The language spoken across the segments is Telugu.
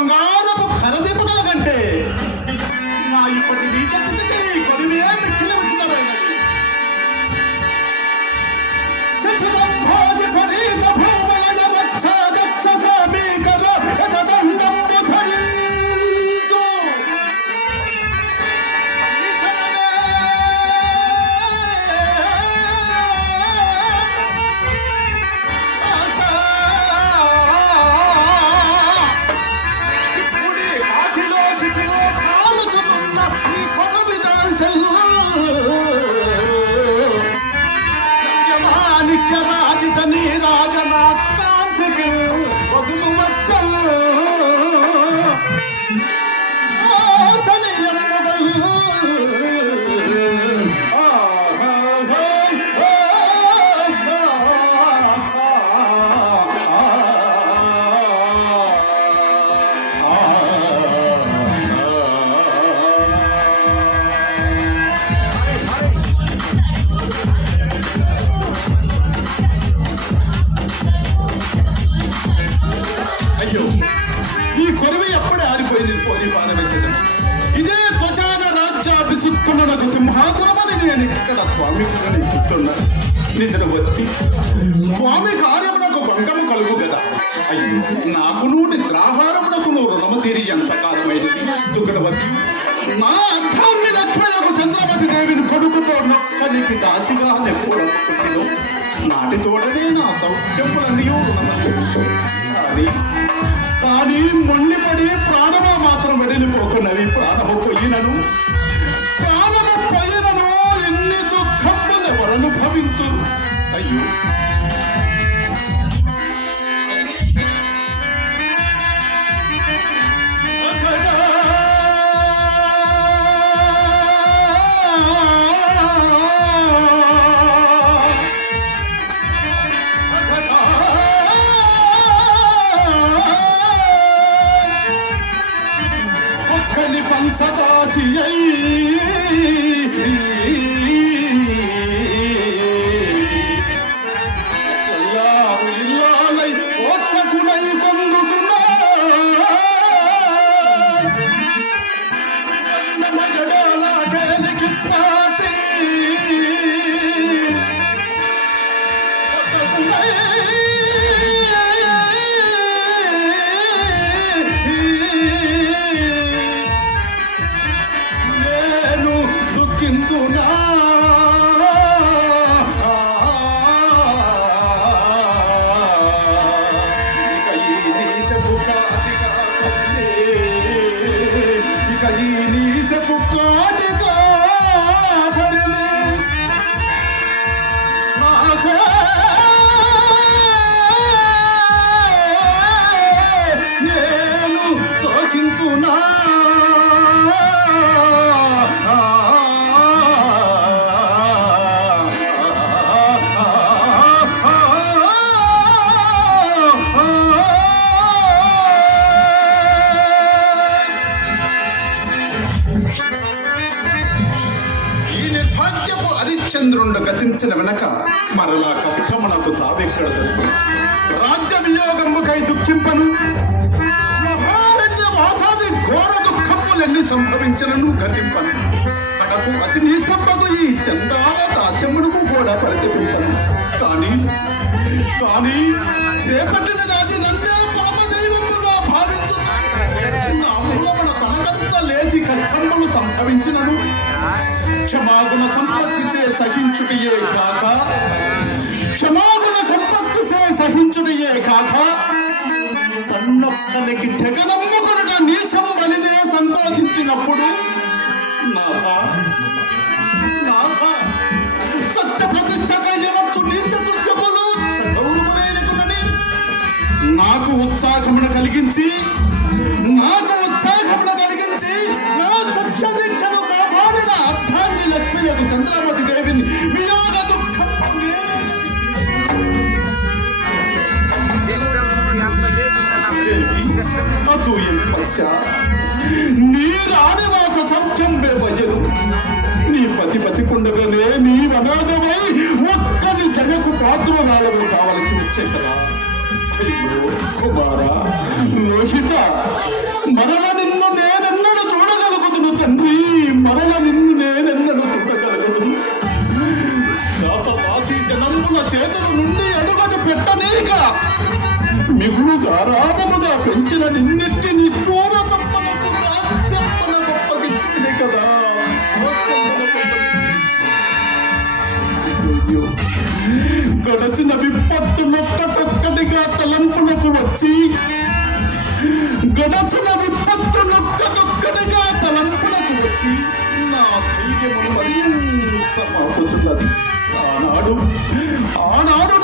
బంగారపు కరదీపక Thank you. ఎప్పుడే ఆరిపోయింది ఇదే త్వచాన రాజ్యాభిషిక్తమునకు సింహాసనమని నేను ఇక్కడ స్వామి కూడా కూర్చున్నా నిద్ర వచ్చి స్వామి కార్యములకు భంగము కలుగు కదా అయ్యో నాకును నిద్రాహారమునకును రుణము తీరి ఎంత కాలమైనది? దుఃఖవతి నా అర్థాన్ని లక్ష్మణకు చంద్రమతి దేవిని కొడుకుతో నొక్కనికి దాసిగా నెప్పుడు నాటి తోడనే నా సౌఖ్యముల ఒక్కని మరలా కష్టమునకు తావెక్కడ రాజ్య వియోగముకై దుఃఖింపను. మహారణ్య ఘోర దుఃఖములన్నీ సంభవించినను ఘటింపను. కడకు అతి నీసంపదు ఈ చందాల దాస్యమునకు కూడా ప్రతిపింపను కానీ కానీ చేపట్టిన কাঁথা దేశా నీ రానివాస సత్యం నీ పతి నీ జగకు పాత్ర వాళ్ళము కావలసి వచ్చే కదా కుమారా. గడచిన విపత్తు మొక్క ఒక్కటొక్కటిగా తలంపులకు వచ్చి గడచిన విపత్తు మొక్క ఒక్కటొక్కటిగా తలంపులకు వచ్చి నా ధైర్యము ఆనాడు ఆనాడు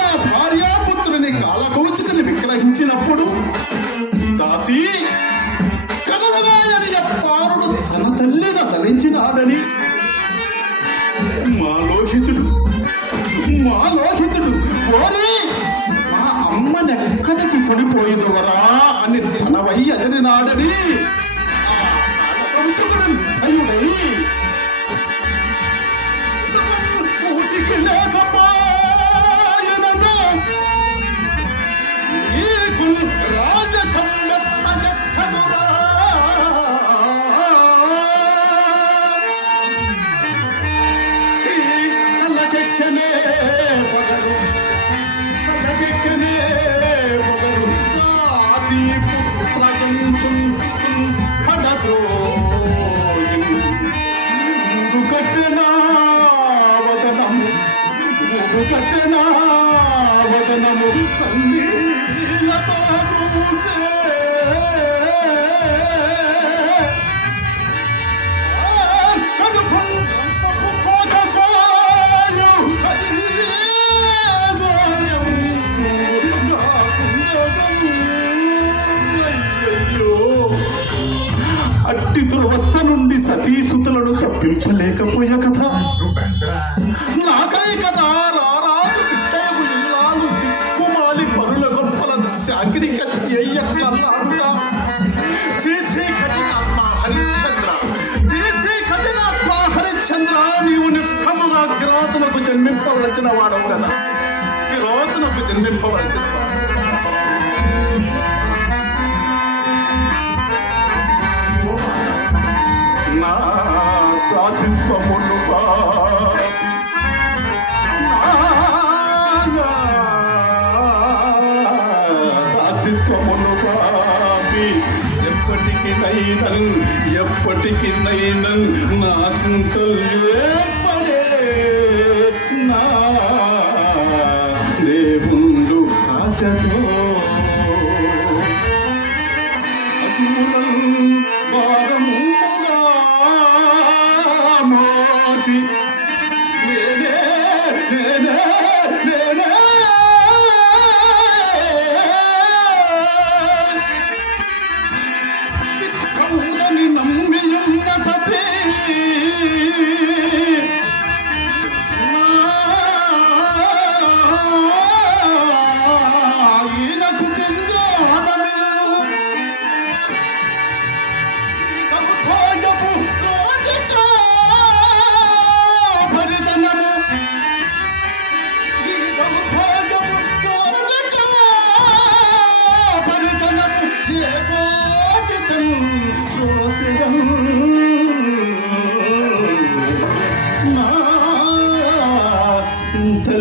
Brasil! అట్టి దుర్వస్థ నుండి సతీసుతులను తప్పించలేకపోయా కదా? నాకాయ కదా విరోధులకు జన్మింపవలసిన వాడు కదా? విరోధులకు జన్మింపవలసిన నా ఎప్పటికి నైనన్ ఎప్పటికి నైనన్ నా చింతల్యే Yeah.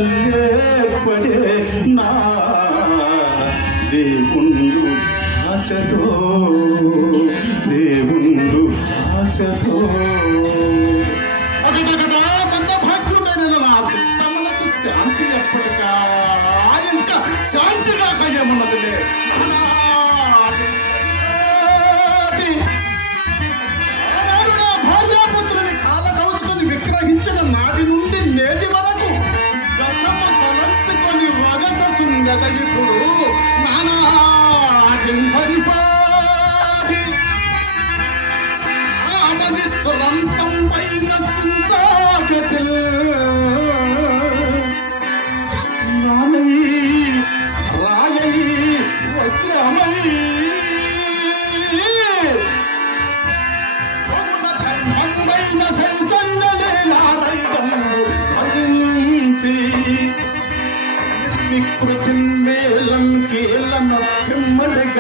తల్లేపడే నా దేవుండు ఆశతో దేవుండు ఆశతో ఒకటొకటా మందభాగ్యుడైన నాకు తమలకు శాంతి ఎప్పటికా ఇంకా శాంతి కాక ఏమున్నదిలే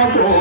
therefore